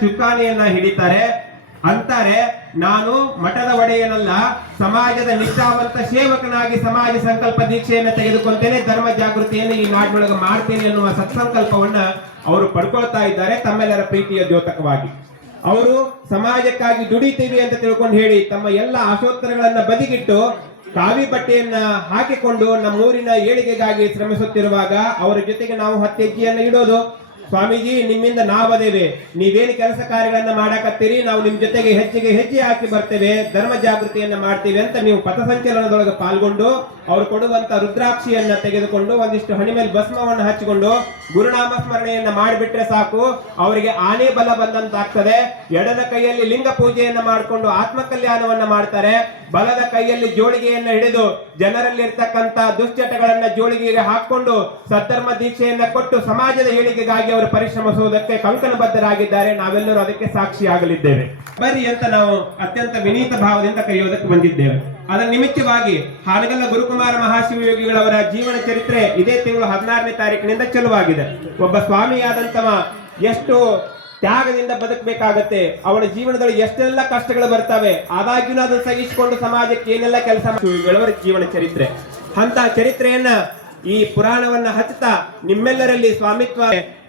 ಚುಕ್ಕಾಣಿಯನ್ನ ಹಿಡಿತಾರೆ, ಅಂತಾರೆ ನಾನು ಮಠದ ಒಡೆಯನಲ್ಲ, ಸಮಾಜದ ನಿಷ್ಠಾವಂತ ಸೇವಕನಾಗಿ ಸಮಾಜ ಸಂಕಲ್ಪ ದೀಕ್ಷೆಯನ್ನು ತೆಗೆದುಕೊಂತೇನೆ, ಧರ್ಮ ಜಾಗೃತಿಯನ್ನು ಈ ನಾಡಿನೊಳಗೆ ಮಾಡ್ತೇನೆ ಎನ್ನುವ ಸತ್ಸಂಕಲ್ಪವನ್ನ ಅವರು ಪಡ್ಕೊಳ್ತಾ ಇದ್ದಾರೆ ತಮ್ಮೆಲ್ಲರ ಪ್ರೀತಿಯ ದ್ಯೋತಕವಾಗಿ. ಅವರು ಸಮಾಜಕ್ಕಾಗಿ ದುಡಿತೀವಿ ಅಂತ ತಿಳ್ಕೊಂಡು ಹೇಳಿ ತಮ್ಮ ಎಲ್ಲ ಆಶೋತ್ತರಗಳನ್ನ ಬದಿಗಿಟ್ಟು ಕಾವಿ ಬಟ್ಟೆಯನ್ನ ಹಾಕಿಕೊಂಡು ನಮ್ಮೂರಿನ ಏಳಿಗೆಗಾಗಿ ಶ್ರಮಿಸುತ್ತಿರುವಾಗ ಅವರ ಜೊತೆಗೆ ನಾವು 10 ಹೆಜ್ಜೆಯನ್ನು ಇಡೋದು. ಸ್ವಾಮೀಜಿ, ನಿಮ್ಮಿಂದ ನಾವದೇವೆ, ನೀವೇನು ಕೆಲಸ ಕಾರ್ಯಗಳನ್ನ ಮಾಡಾಕತ್ತೀರಿ, ನಾವು ನಿಮ್ ಜೊತೆಗೆ ಹೆಜ್ಜೆ ಹಾಕಿ ಬರ್ತೇವೆ, ಧರ್ಮ ಜಾಗೃತಿಯನ್ನ ಮಾಡ್ತೀವಿ ಅಂತ ನೀವು ಪಥಸಂಚಲನದೊಳಗೆ ಪಾಲ್ಗೊಂಡು ಅವ್ರು ಕೊಡುವಂತ ರುದ್ರಾಕ್ಷಿಯನ್ನ ತೆಗೆದುಕೊಂಡು ಒಂದಿಷ್ಟು ಹಣಿ ಮೇಲೆ ಭಸ್ಮವನ್ನು ಹಚ್ಚಿಕೊಂಡು ಗುರುನಾಮ ಸ್ಮರಣೆಯನ್ನ ಮಾಡಿಬಿಟ್ರೆ ಸಾಕು, ಅವರಿಗೆ ಆನೆ ಬಲ ಬಂದಂತಾಗ್ತದೆ. ಎಡದ ಕೈಯಲ್ಲಿ ಲಿಂಗ ಪೂಜೆಯನ್ನ ಮಾಡಿಕೊಂಡು ಆತ್ಮಕಲ್ಯಾಣವನ್ನ ಮಾಡ್ತಾರೆ, ಬಲದ ಕೈಯಲ್ಲಿ ಜೋಳಿಗೆಯನ್ನ ಹಿಡಿದು ಜನರಲ್ಲಿರ್ತಕ್ಕಂಥ ದುಶ್ಚಟಗಳನ್ನ ಜೋಳಿಗೆಗೆ ಹಾಕೊಂಡು ಸದ್ಧರ್ಮ ದೀಕ್ಷೆಯನ್ನ ಕೊಟ್ಟು ಸಮಾಜದ ಏಳಿಗೆಗಾಗಿ ಅವರು ಪರಿಶ್ರಮಿಸುವುದಕ್ಕೆ ಕಂಕಣಬದ್ಧರಾಗಿದ್ದಾರೆ. ನಾವೆಲ್ಲರೂ ಅದಕ್ಕೆ ಸಾಕ್ಷಿಯಾಗಲಿದ್ದೇವೆ. ಬರ್ರಿ ಅಂತ ನಾವು ಅತ್ಯಂತ ವಿನೀತ ಭಾವದಿಂದ ಕರೆಯೋದಕ್ಕೆ ಬಂದಿದ್ದೇವೆ. ಅದರ ನಿಮಿತ್ತವಾಗಿ ಹಾನಗಲ್ಲ ಗುರುಕುಮಾರ ಮಹಾಶಿವಯೋಗಿಗಳವರ ಜೀವನ ಚರಿತ್ರೆ ಇದೇ ತಿಂಗಳು 16ನೇ ತಾರೀಕಿನಿಂದ ಚಾಲುವಾಗಿದೆ. ಒಬ್ಬ ಸ್ವಾಮಿಯಾದಂತವ ಎಷ್ಟು ತ್ಯಾಗದಿಂದ ಬದುಕಬೇಕಾಗತ್ತೆ, ಅವನ ಜೀವನದಲ್ಲಿ ಎಷ್ಟೆಲ್ಲ ಕಷ್ಟಗಳು ಬರ್ತವೆ, ಆದಾಗ್ಯೂ ಅದನ್ನು ಸಹಿಸಿಕೊಂಡು ಸಮಾಜಕ್ಕೆ ಏನೆಲ್ಲ ಕೆಲಸ ಮಾಡುವವರ ಜೀವನ ಚರಿತ್ರೆ. ಅಂತ ಚರಿತ್ರೆಯನ್ನ ಈ ಪುರಾಣವನ್ನ ಹಚ್ಚುತ್ತಾ ನಿಮ್ಮೆಲ್ಲರಲ್ಲಿ ಸ್ವಾಮಿತ್ವ,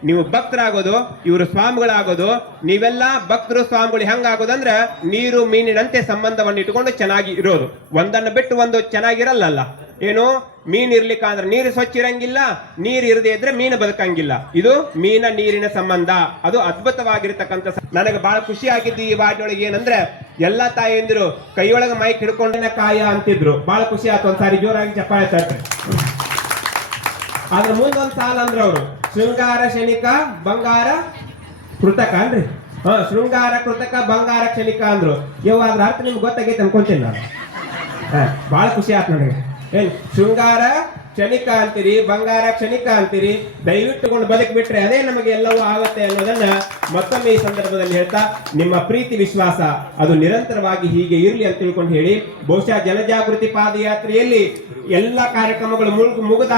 ನೀವು ಭಕ್ತರಾಗೋದು, ಇವರು ಸ್ವಾಮಿಗಳಾಗೋದು, ನೀವೆಲ್ಲ ಭಕ್ತರು ಸ್ವಾಮಿಗಳು ಹೆಂಗಾಗೋದಂದ್ರೆ ನೀರು ಮೀನಿನಂತೆ ಸಂಬಂಧವನ್ನು ಇಟ್ಟುಕೊಂಡು ಚೆನ್ನಾಗಿ ಇರೋದು. ಒಂದನ್ನು ಬಿಟ್ಟು ಒಂದು ಚೆನ್ನಾಗಿರಲ್ಲ. ಏನು, ಮೀನ್ ಇರ್ಲಿಕ್ಕಂದ್ರೆ ನೀರು ಸ್ವಚ್ಛ ಇರಂಗಿಲ್ಲ, ನೀರು ಇರದೇ ಇದ್ರೆ ಮೀನು ಬದುಕಂಗಿಲ್ಲ. ಇದು ನೀರಿನ ಸಂಬಂಧ, ಅದು ಅದ್ಭುತವಾಗಿರ್ತಕ್ಕಂಥ. ನನಗೆ ಬಹಳ ಖುಷಿ ಆಗಿದ್ದು ಈ ವಾರ್ಡ್ನೊಳಗೆ ಏನಂದ್ರೆ ಎಲ್ಲಾ ತಾಯಿಯಂದಿರು ಕೈಯೊಳಗೆ ಮೈಕ್ ಹಿಡ್ಕೊಂಡಿನ ಕಾಯ ಅಂತಿದ್ರು. ಬಹಳ ಖುಷಿ ಆಯ್ತು. ಒಂದ್ಸಾರಿ ಜೋರಾಗಿ ಚಪ್ಪಾಳೆ ತಟ್ರಿ. ಅದ್ರ ಮುಂದೊಂದ್ ಸಾಲ ಅಂದ್ರ ಅವರು ಶೃಂಗಾರ ಕ್ಷಣಿಕ ಬಂಗಾರ ಕೃತಕ ಅನ್ರಿ. ಶೃಂಗಾರ ಕೃತಕ ಬಂಗಾರ ಕ್ಷಣಿಕ ಅಂದ್ರು. ಇವ್ ಅದ್ರ ಅರ್ಥ ನಿಮ್ಗೆ ಗೊತ್ತಾಗೈತೆ ಅನ್ಕೊಂತೀನಿ ನಾನು. ಬಹಳ ಖುಷಿ ಆಯ್ತು ನನಗೆ. ಏನ್ ಶೃಂಗಾರ ಕ್ಷಣಿಕ ಅಂತೀರಿ, ಬಂಗಾರ ಕ್ಷಣಿಕ ಅಂತೀರಿ, ದಯವಿಟ್ಟುಕೊಂಡು ಬದುಕ್ ಬಿಟ್ರೆ ಅದೇ ನಮಗೆ ಎಲ್ಲವೂ ಆಗುತ್ತೆ ಅನ್ನೋದನ್ನ ಮತ್ತೊಮ್ಮೆ ಈ ಸಂದರ್ಭದಲ್ಲಿ ಹೇಳ್ತಾ, ನಿಮ್ಮ ಪ್ರೀತಿ ವಿಶ್ವಾಸ ಅದು ನಿರಂತರವಾಗಿ ಹೀಗೆ ಇರ್ಲಿ ಅಂತ ತಿಳ್ಕೊಂಡು ಹೇಳಿ, ಬಹುಶಃ ಜನಜಾಗೃತಿ ಪಾದಯಾತ್ರೆಯಲ್ಲಿ ಎಲ್ಲ ಕಾರ್ಯಕ್ರಮಗಳು ಮುಗಿದ